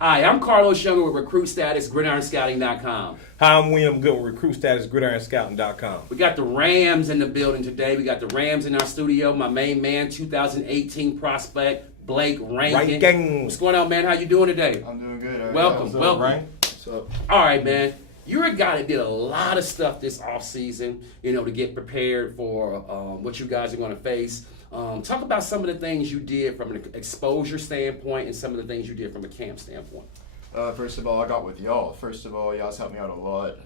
Hi, I'm Carlos Younger with Recruit Status, GridironScouting.com. Hi, I'm William Good with Recruit Status, GridironScouting.com. We got the Rams in the building today. We got the Rams in our studio. My main man, 2018 prospect, Blake Rankin. What's going on, man? How you doing today? I'm doing good. All right. Welcome, What's up, welcome. Ryan? What's up? All right, man. You're a guy that did a lot of stuff this offseason, to get prepared for what you guys are going to face. Talk about some of the things you did from an exposure standpoint and some of the things you did from a camp standpoint. First of all, I got with y'all. First of all, y'all's helped me out a lot.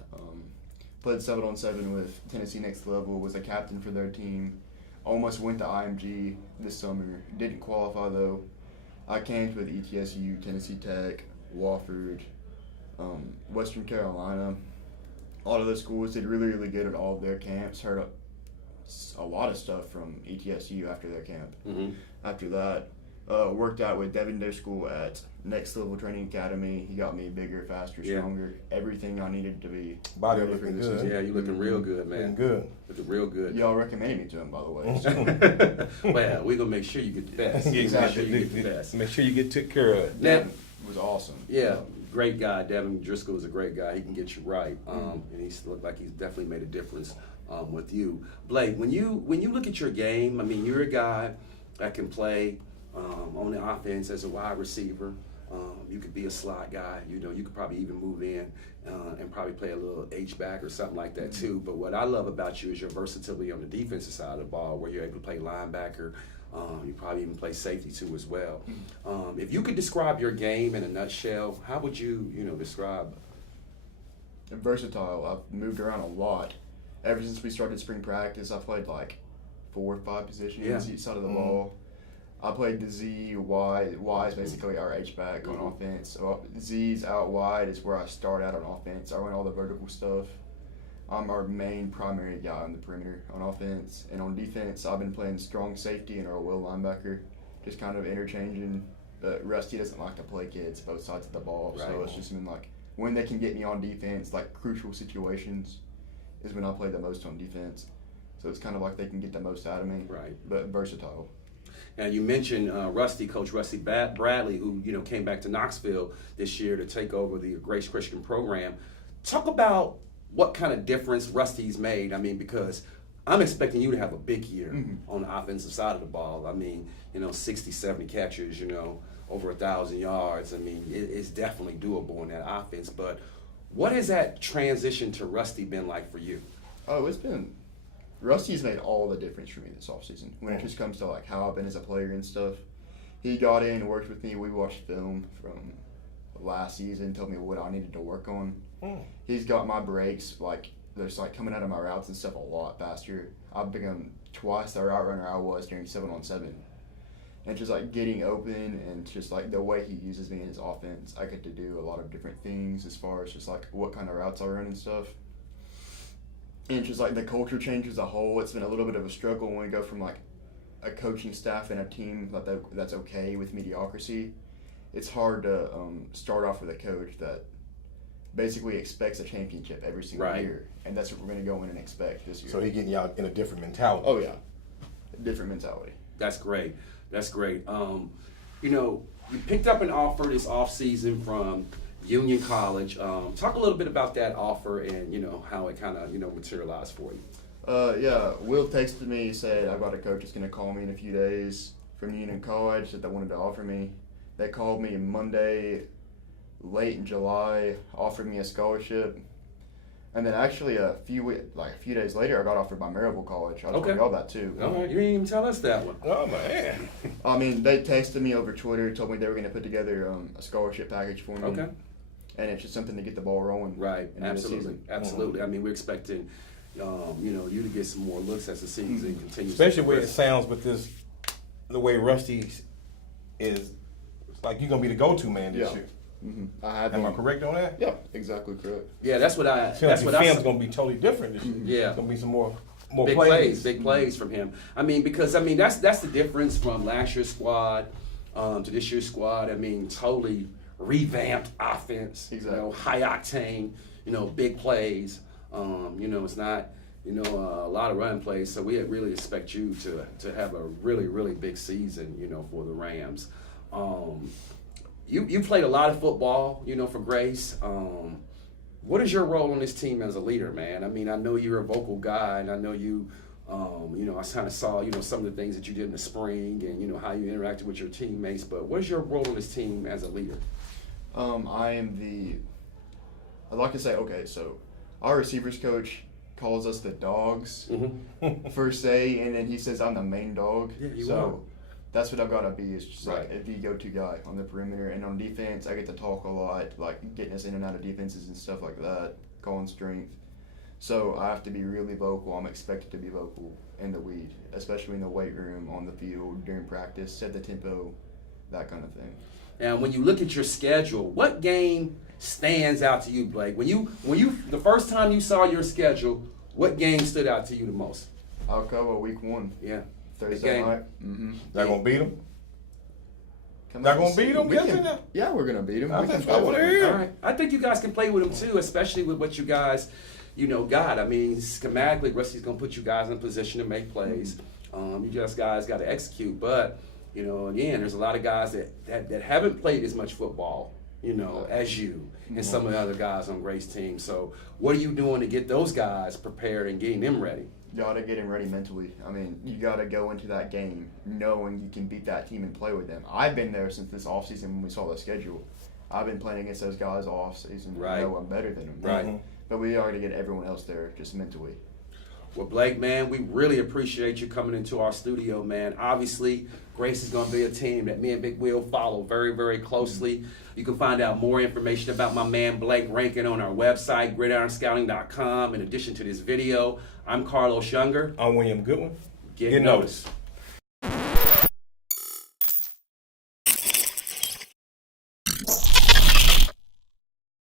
Played 7-on-7 with Tennessee Next Level, was a captain for their team. Almost went to IMG this summer. Didn't qualify though. I camped with ETSU, Tennessee Tech, Wofford, Western Carolina. A lot of those schools did really, really good at all of their camps. Heard a lot of stuff from ETSU after their camp. Mm-hmm. After that, worked out with Devin Their school at Next Level Training Academy. He got me bigger, faster, stronger. Everything I needed to be. Body ready looking for this good. season. Yeah, you're looking real good, man. Looking good. Looking real good. Y'all recommended me to him, by the way. Well, we're going to make sure you get the best. Exactly. Make sure you get the best. Make sure you get took care of. Now, Devin was awesome. yeah, great guy. Devin Driscoll is a great guy. He can get you right, and he's looked like he's definitely made a difference with you. Blake, when you look at your game, I mean, you're a guy that can play on the offense as a wide receiver. You could be a slot guy. You could probably even move in and probably play a little H-back or something like that too. But what I love about you is your versatility on the defensive side of the ball, where you're able to play linebacker. You probably even play safety too as well. If you could describe your game in a nutshell, how would you describe? Versatile. I've moved around a lot. Ever since we started spring practice, I played like 4 or 5 positions each side of the ball. I played the Z, Y. Y is basically our H-back on offense. So Z's out wide is where I start out on offense. I run all the vertical stuff. I'm our main primary guy on the perimeter on offense. And on defense, I've been playing strong safety and our will linebacker, just kind of interchanging. But Rusty doesn't like to play kids both sides of the ball. Right. So it's just been like when they can get me on defense, like crucial situations, is when I play the most on defense. So it's kind of like they can get the most out of me. Right. But versatile. Now you mentioned Coach Rusty Bradley, who came back to Knoxville this year to take over the Grace Christian program. Talk about what kind of difference Rusty's made. I mean, because I'm expecting you to have a big year on the offensive side of the ball. I mean, 60, 70 catches, over 1,000 yards. I mean, it's definitely doable in that offense. But what has that transition to Rusty been like for you? Oh, Rusty's made all the difference for me this offseason when it just comes to like how I've been as a player and stuff. He got in, worked with me. We watched film from last season, told me what I needed to work on. He's got my breaks, like there's like coming out of my routes and stuff a lot faster. I've become twice the route runner I was during 7-on-7. And just like getting open and just like the way he uses me in his offense, I get to do a lot of different things as far as just like what kind of routes I run and stuff. And just like the culture change as a whole, it's been a little bit of a struggle when we go from like a coaching staff and a team that's okay with mediocrity. It's hard to start off with a coach that basically expects a championship every single year, and that's what we're going to go in and expect this year. So he getting y'all in a different mentality. Oh yeah, different mentality. That's great. That's great. You picked up an offer this offseason from Union College. Talk a little bit about that offer and how it kind of materialized for you. Yeah, Will texted me, said I've got a coach that's going to call me in a few days from Union College that they wanted to offer me. They called me Monday, late in July, offered me a scholarship, and then actually a few days later, I got offered by Maryville College. I told y'all that too. All right, you didn't even tell us that one. Oh man. I mean, they texted me over Twitter, told me they were going to put together a scholarship package for me. Okay. And it's just something to get the ball rolling. Right. Absolutely. Absolutely. Mm-hmm. I mean, we're expecting, you to get some more looks as the season continues. Especially where it sounds with the way Rusty is. It's like you're gonna be the go-to man this year. Mm-hmm. Am I correct on that? Yeah, exactly correct. Yeah, that's what I. Feel That's like what the I. film's gonna be totally different this year. Yeah. It's gonna be some more Big plays. big plays from him. I mean, because that's the difference from last year's squad to this year's squad. I mean, totally revamped offense. Exactly. High octane. Big plays. It's not a lot of run plays. So we really expect you to have a really really big season. For the Rams. you played a lot of football, for Grace. What is your role on this team as a leader, man? I mean, I know you're a vocal guy, and I know you. I kind of saw, some of the things that you did in the spring, and how you interacted with your teammates. But what is your role on this team as a leader? I'd like to say, okay, so our receivers coach calls us the dogs per se, and then he says I'm the main dog. Yeah, you so are. that's what I've got to be. Is just Right. like the go-to guy on the perimeter, and on defense, I get to talk a lot, like getting us in and out of defenses and stuff like that, calling strength. So I have to be really vocal. I'm expected to be vocal in the weed, especially in the weight room, on the field, during practice, set the tempo, that kind of thing. And when you look at your schedule, what game stands out to you, Blake? When you the first time you saw your schedule, what game stood out to you the most? Alcoa week 1, Yeah. Thursday game. night. Mm-hmm. Y'all gonna beat them? Come Not on, gonna beat 'em? we Yes can- or no? Yeah, we're gonna beat them. I We can think so. play with What 'em. are you? All right. I think you guys can play with them too, especially with what you guys, got. I mean, schematically, Rusty's going to put you guys in position to make plays. You just guys got to execute. But, again, there's a lot of guys that haven't played as much football, as you and some of the other guys on Grace's team. So what are you doing to get those guys prepared and getting them ready? Gotta get him ready mentally. I mean, you gotta go into that game knowing you can beat that team and play with them. I've been there since this offseason when we saw the schedule. I've been playing against those guys all offseason. Right. I know I'm better than them. Right. But we are to get everyone else there just mentally. Well, Blake, man, we really appreciate you coming into our studio, man. Obviously, Grace is going to be a team that me and Big Will follow very, very closely. You can find out more information about my man Blake Rankin on our website, gridironscouting.com. In addition to this video, I'm Carlos Younger. I'm William Goodwin. Get noticed.